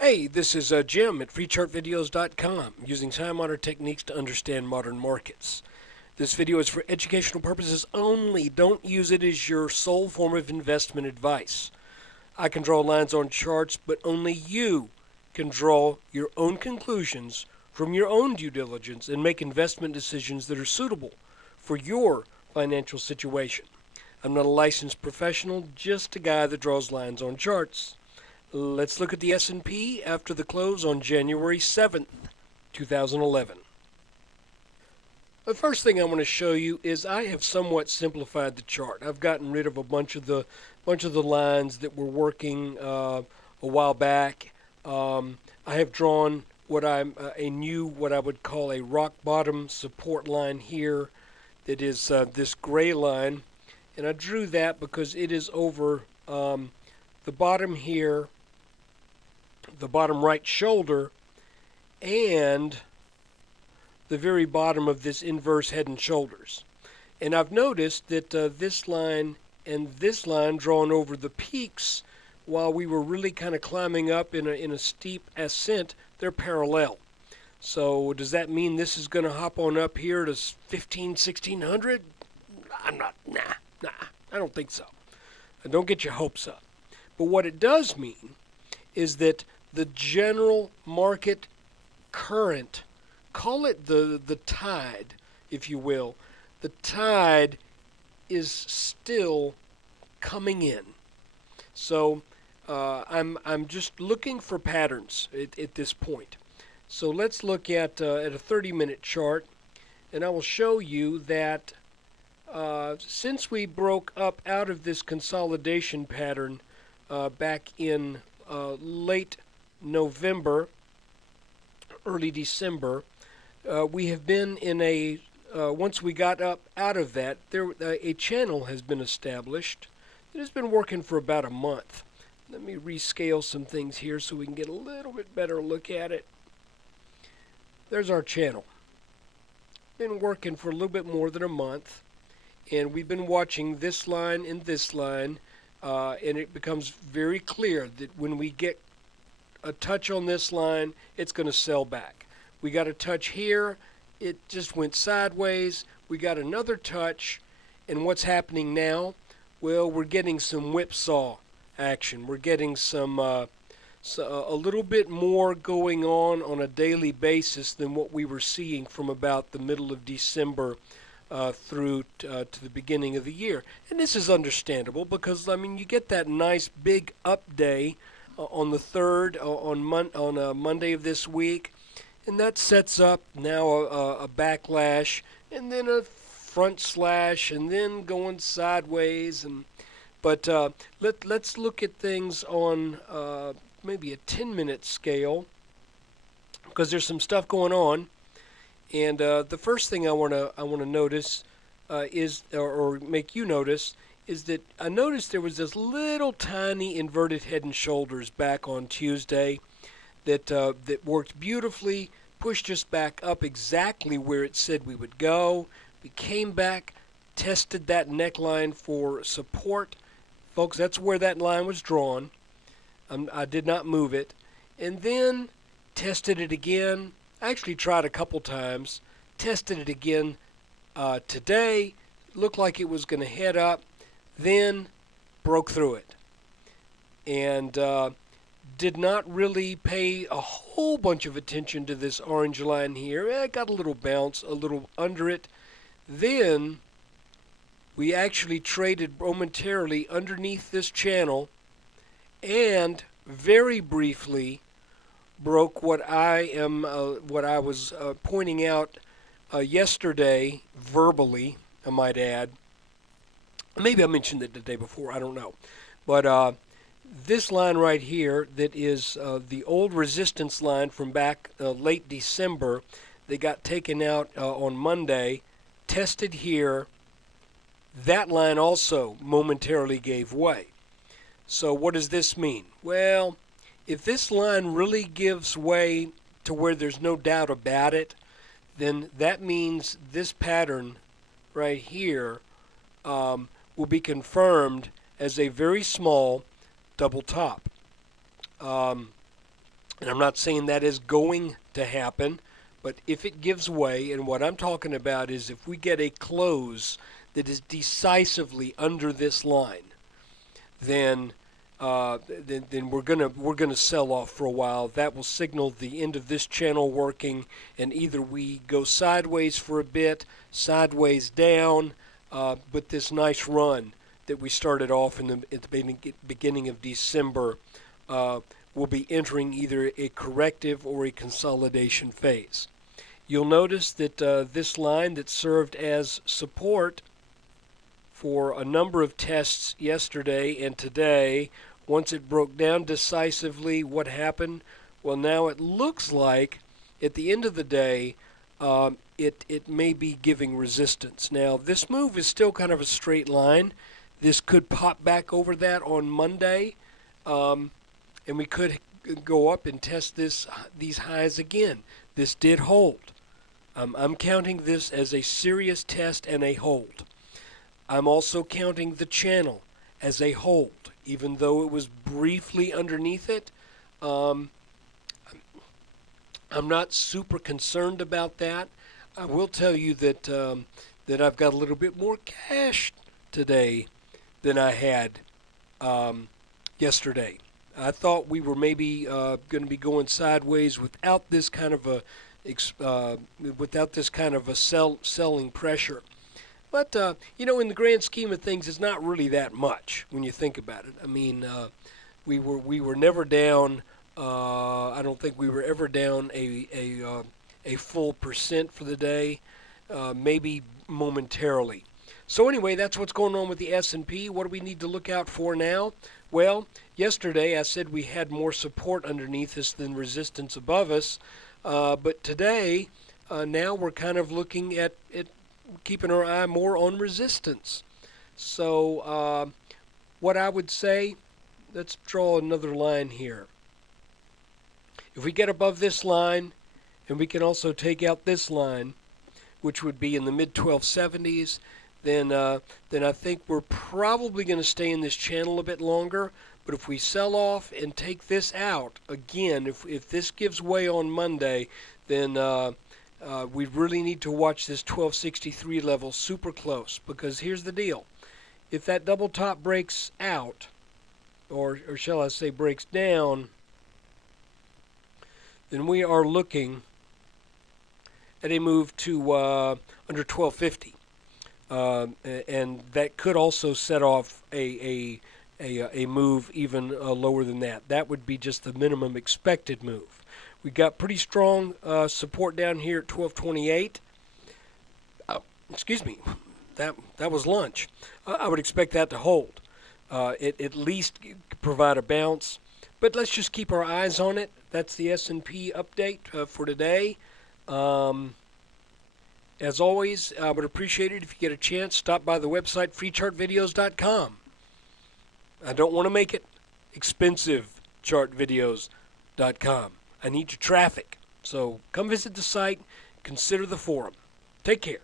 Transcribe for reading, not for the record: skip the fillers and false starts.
Hey, this is Jim at FreeChartVideos.com, using time-honored techniques to understand modern markets. This video is for educational purposes only. Don't use it as your sole form of investment advice. I can draw lines on charts, but only you can draw your own conclusions from your own due diligence and make investment decisions that are suitable for your financial situation. I'm not a licensed professional, just a guy that draws lines on charts. Let's look at the S&P after the close on January 7th, 2011. The first thing I want to show you is I have somewhat simplified the chart. I've gotten rid of a bunch of the lines that were working a while back. I have drawn what I would call a rock bottom support line here. That is this gray line, and I drew that because it is over the bottom here, the bottom right shoulder, and the very bottom of this inverse head and shoulders. And I've noticed that this line and this line drawn over the peaks, while we were really kind of climbing up in a steep ascent, they're parallel. So does that mean this is going to hop on up here to 1600? Nah, I don't think so. Don't get your hopes up. But what it does mean is that the general market current, call it the tide, if you will, the tide is still coming in. So I'm just looking for patterns at this point. So let's look at a 30-minute chart, and I will show you that since we broke up out of this consolidation pattern back in late November, early December, we have been in a once we got up out of that, a channel has been established. It has been working for about a month. Let me rescale some things here so we can get a little bit better look at it. There's our channel. Been working for a little bit more than a month, and we've been watching this line and this line, and it becomes very clear that when we get a touch on this line, it's going to sell back. We got a touch here, it just went sideways. We got another touch, and what's happening now? Well, we're getting some whipsaw action. We're getting a little bit more going on a daily basis than what we were seeing from about the middle of December through to the beginning of the year. And this is understandable because, I mean, you get that nice big up day on the 3rd, on a Monday of this week, and that sets up now a backlash, and then a front slash, and then going sideways. But let's look at things on maybe a 10-minute scale, because there's some stuff going on. And the first thing I want to notice is, or make you notice, is that I noticed there was this little tiny inverted head and shoulders back on Tuesday that worked beautifully, pushed us back up exactly where it said we would go. We came back, tested that neckline for support. Folks, that's where that line was drawn. I did not move it. And then tested it again. I actually tried a couple times. Tested it again today. Looked like it was going to head up. Then broke through it. And did not really pay a whole bunch of attention to this orange line here. It got a little bounce, a little under it. Then we actually traded momentarily underneath this channel and very briefly broke what I was pointing out yesterday verbally, I might add. Maybe I mentioned it the day before, I don't know. But this line right here that is the old resistance line from back late December, they got taken out on Monday, tested here. That line also momentarily gave way. So what does this mean? Well, if this line really gives way to where there's no doubt about it, then that means this pattern right here will be confirmed as a very small double top. And I'm not saying that is going to happen, but if it gives way, and what I'm talking about is if we get a close that is decisively under this line, then then we're gonna sell off for a while. That will signal the end of this channel working, and either we go sideways for a bit, sideways down, but this nice run that we started off at the beginning of December will be entering either a corrective or a consolidation phase. You'll notice that this line that served as support for a number of tests yesterday and today, once it broke down decisively, what happened? Well, now it looks like at the end of the day it may be giving resistance. Now, this move is still kind of a straight line. This could pop back over that on Monday, and we could go up and test these highs again. This did hold. I'm counting this as a serious test and a hold. I'm also counting the channel as a hold, even though it was briefly underneath it. I'm not super concerned about that. I will tell you that that I've got a little bit more cash today than I had yesterday. I thought we were maybe going to be going sideways without this kind of a selling pressure. But in the grand scheme of things, it's not really that much when you think about it. I mean, we were never down. I don't think we were ever down a full percent for the day, maybe momentarily. So anyway, that's what's going on with the S&P. What do we need to look out for now? Well, yesterday I said we had more support underneath us than resistance above us, but today now we're kind of looking at keeping our eye more on resistance. So what I would say, let's draw another line here. If we get above this line, and we can also take out this line, which would be in the mid-1270s, then I think we're probably going to stay in this channel a bit longer. But if we sell off and take this out, again, if this gives way on Monday, then we really need to watch this 1263 level super close, because here's the deal. If that double top breaks out, or shall I say breaks down, then we are looking at a move to under 1250. And that could also set off a move even lower than that. That would be just the minimum expected move. We got pretty strong support down here at 1228. Excuse me, that was lunch. I would expect that to hold. It at least provide a bounce. But let's just keep our eyes on it. That's the S&P update for today. As always, I would appreciate it if you get a chance. Stop by the website, freechartvideos.com. I don't want to make it expensive, chartvideos.com. I need your traffic. So come visit the site, consider the forum. Take care.